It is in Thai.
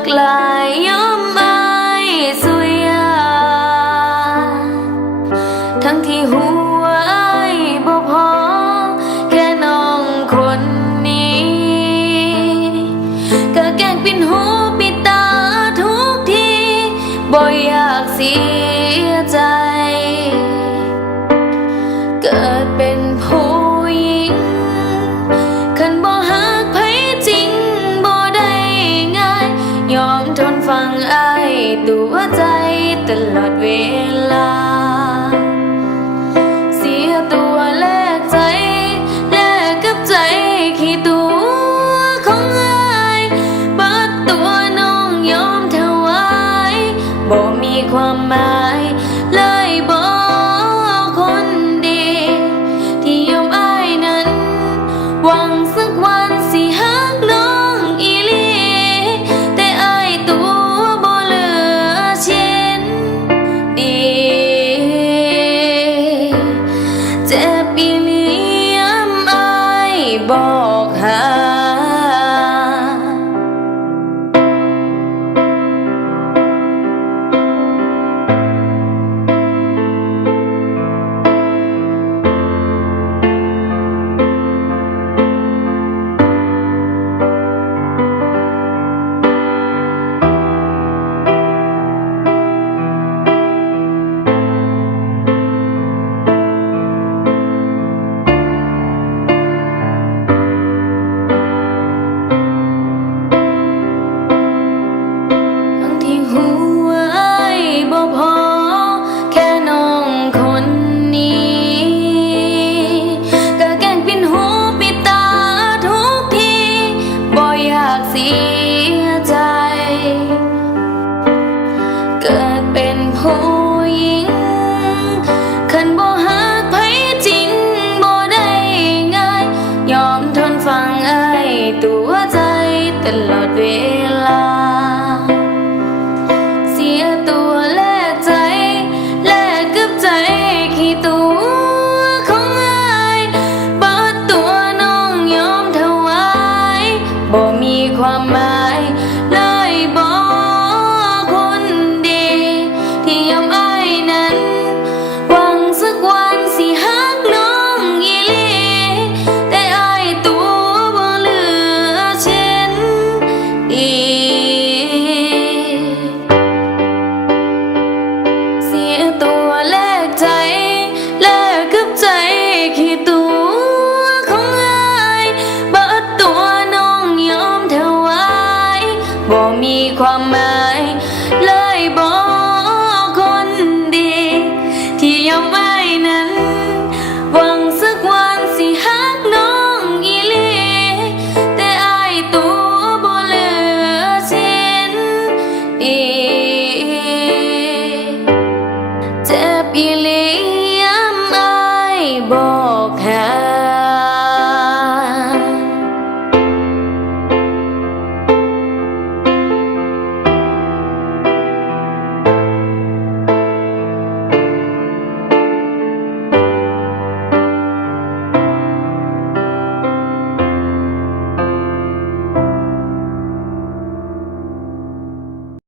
กหลายย้อมอายสุยยาทั้งที่หัวอายบ่พอแค่น้องคนนี้ก็แกล้งปิดหูปิดตาทุกทีบ่อยากเสียใจเกิดเป็นผู้หญิงคันบ่ฮักไผจริงบ่ได้ง่ายยอมทนฟังอายตัวใจตลอดเวลาเสียตัวแลกใจแลกกับใจขี้ตัวของอายบัดตัวน้องยอมถวายบ่มีความหมายเลยบ่คนดีที่ยอมอายนั้นหวังสักวันสิฮักน้องอีหลีแต่อายตัวบ่เหลือเช่นดีเจ็บอีหลียามอายบอกหาหัวอายบ่พอแค่น้องคนนี้ก็แกล้งปิดหูปิดตาทุกทีบ่อยากเสียใจเกิดเป็นผู้หญิงคันบ่ฮักไผจริงบ่ได้ง่ายยอมทนฟังอายตัวใจตลอดเวลาตัวแลกใจแลกกับใจขี้ตัวของอายบัดตัวน้องยอมถวายบ่มีความหมายเลยบ่คนดีที่ยอมอายนั้นหวังสักวันสิฮักน้องอีหลีแต่อายตัวบ่เหลือเช่นดีตัวแลกใจแลกกับใจขี้ตัวของอายบัดตัวน้องยอมถวายบ่มีความหมาย